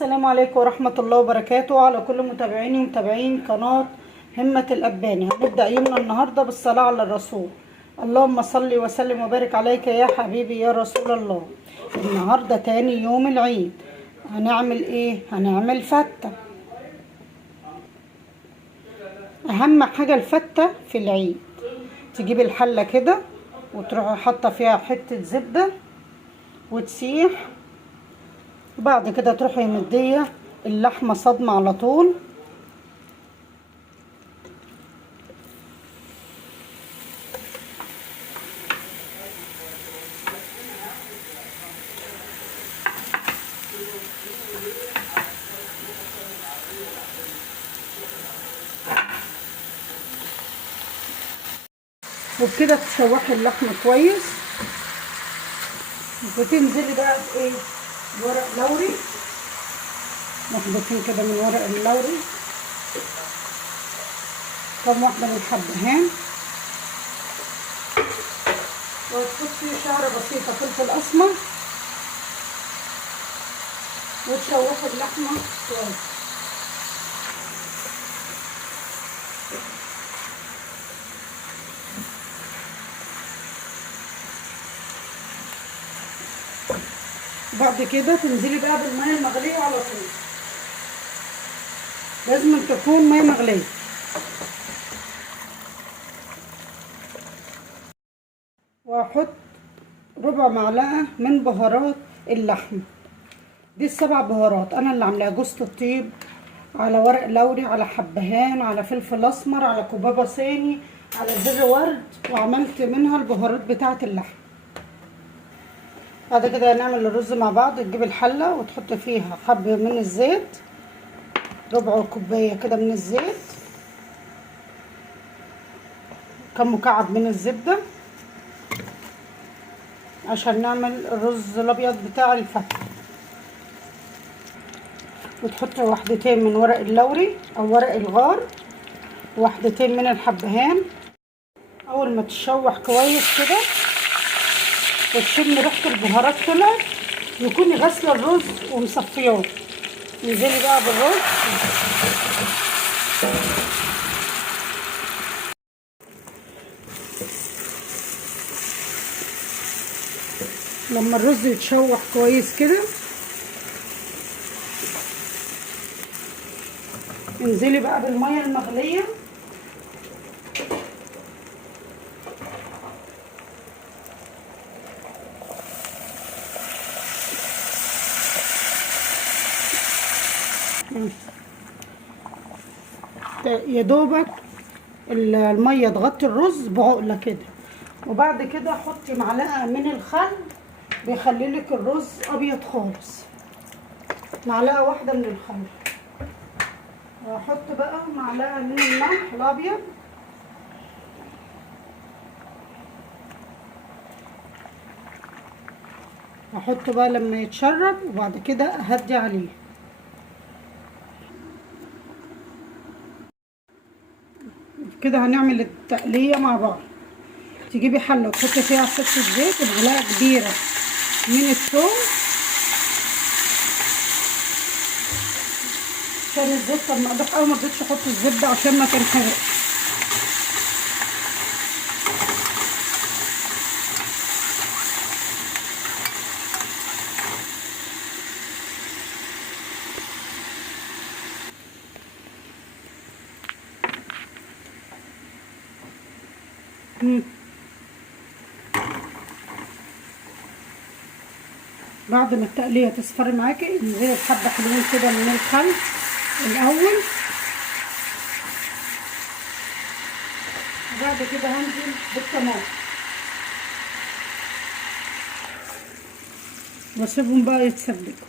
السلام عليكم ورحمة الله وبركاته على كل متابعيني ومتابعين قناة همة الأباني. هنبدأ يومنا النهاردة بالصلاة على الرسول. اللهم صل وسلم وبارك عليك يا حبيبي يا رسول الله. النهاردة تاني يوم العيد. هنعمل ايه؟ هنعمل فتة. أهم حاجة الفتة في العيد، تجيب الحلة كده وتروح حاطة فيها حتة زبدة وتسيح، وبعد كده تروحي مدية اللحمة صدمة على طول، وبكده تشوحي اللحمة كويس، وتنزلي بقى بايه؟ ورق لوري، واحدتين كده من ورق اللوري، كم واحدة من الحبهان، وتحطي شعرة بسيطة فلفل اسمر، وتشوحي اللحمة كويس. بعد كده تنزلي بقى بالميه المغليه على طول، لازم تكون ميه مغليه. واحط ربع معلقه من بهارات اللحمه، دي السبع بهارات انا اللي عاملاها: جوز الطيب، على ورق لوري، على حبهان، على فلفل اسمر، على كبابه صيني، على زر ورد، وعملت منها البهارات بتاعه اللحمه. بعد كده هنعمل الرز مع بعض. تجيب الحله وتحط فيها حب من الزيت، ربع كوبايه كده من الزيت، كم مكعب من الزبده عشان نعمل الرز الابيض بتاع الفتة. وتحط واحدتين من ورق اللوري او ورق الغار، وواحدتين من الحبهان. اول ما تشوح كويس كده وتشم ريحه البهارات طلعت، يكوني غاسله الرز ومصفياه. انزلي بقى بالرز، لما الرز يتشوح كويس كده انزلي بقى بالميه المغليه، يا دوبك الميه تغطي الرز بعقله كده. وبعد كده حطي معلقه من الخل، بيخليلك الرز ابيض خالص. معلقه واحده من الخل، واحط بقى معلقه من الملح الابيض، احطه بقى لما يتشرب، وبعد كده اهدي عليه. كده هنعمل التقليه مع بعض. تجيبي حله وتحطي فيها حته زيت ومعلقه كبيره من الثوم، عشان الزيت لما اضيف اول ما رضيتش احط الزبده عشان ما تنحرقش. بعد ما التقليه تصفر معاكي انزلي بحبه حلوين كده من الخل الاول، وبعد كده هنزل بالطماطم واسيبهم بقى يتسبكوا.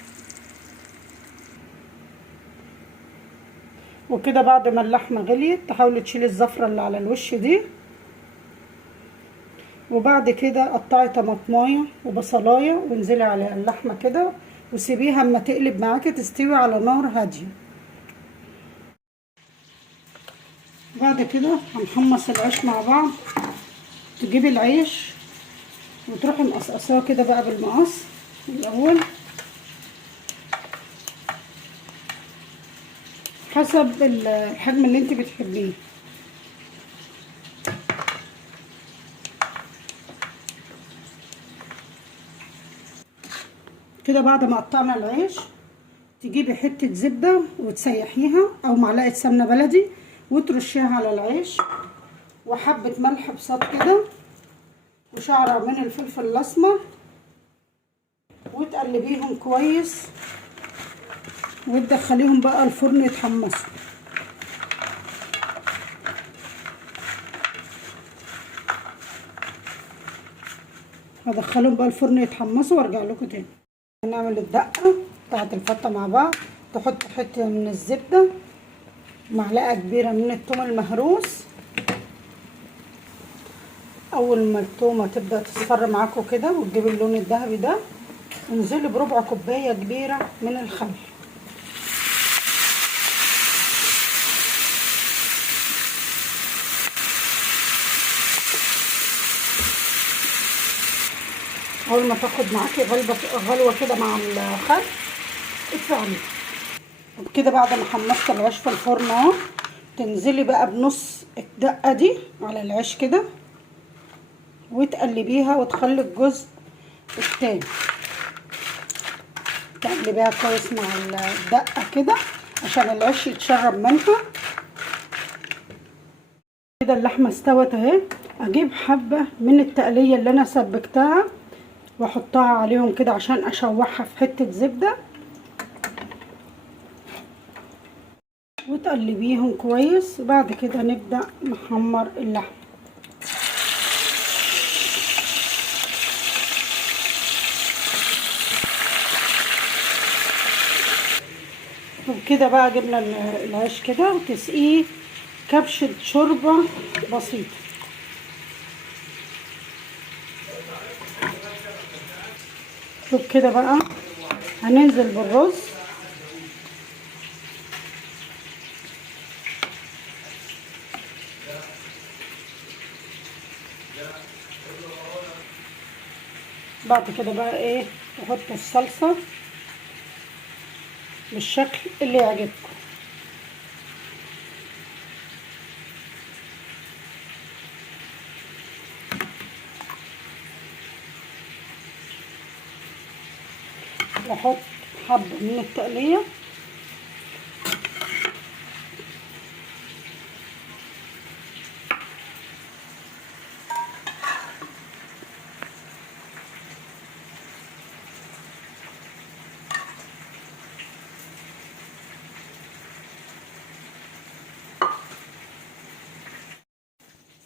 وكده بعد ما اللحمه غليت تحاولي تشيلي الزفره اللي على الوش دي، وبعد كده قطعي طماطمايه وبصلايه وانزلي على اللحمه كده، وسيبيها اما تقلب معاكي تستوي على نار هاديه. بعد كده هنحمص العيش مع بعض. تجيبي العيش وتروحي مقصقصاه كده بقى بالمقص الاول، حسب الحجم اللي انت بتحبيه. كده بعد ما قطعنا العيش تجيبي حتة زبدة وتسيحيها او معلقة سمنة بلدي وترشيها على العيش، وحبة ملح بساط كده، وشعرة من الفلفل الاسمر، وتقلبيهم كويس وتدخليهم بقى الفرن يتحمصوا. هدخلهم بقى الفرن يتحمصوا وارجع لكم تاني. هنعمل الدقه بتاعت الفته مع بعض. تحط حته من الزبده، معلقه كبيره من الثوم المهروس. اول ما الثومه تبدا تصفر معاكم كده وتجيب اللون الذهبي ده، انزلي بربع كوبايه كبيره من الخل. اول ما تاخد معاكي غلوه كده مع الخل اطفي عليه. وبكده بعد ما حمصت العيش في الفرن اهو، تنزلي بقى بنص الدقه دي على العيش كده وتقلبيها وتخلي الجزء التاني تقلبيها كويس مع الدقه كده عشان العيش يتشرب منها. كده اللحمه استوت اهي. اجيب حبه من التقليه اللي انا سبكتها واحطها عليهم كده عشان اشوحها في حته زبده، وتقلبيهم كويس. وبعد كده نبدا نحمر اللحمه. وبكده بقى جبنا العيش كده وتسقيه كبشه شوربه بسيطه. وبكده بقى هننزل بالرز. بعد كده بقى ايه تحطوا الصلصه بالشكل اللي يعجبكم. واحط حبه من التقليه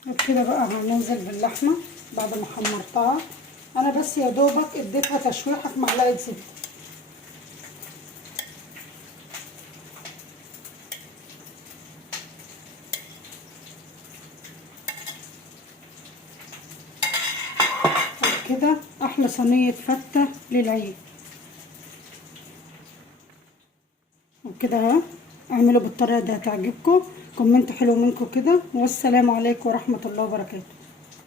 وكده بقى هننزل باللحمه بعد ما حمرتها. انا بس يا دوبك اديتها تشويحه في معلقه زبده. كده احلى صينيه فته للعيد. وبكده اهو اعملوا بالطريقه دي هتعجبكم. كومنت حلو منكم كده، والسلام عليكم ورحمه الله وبركاته.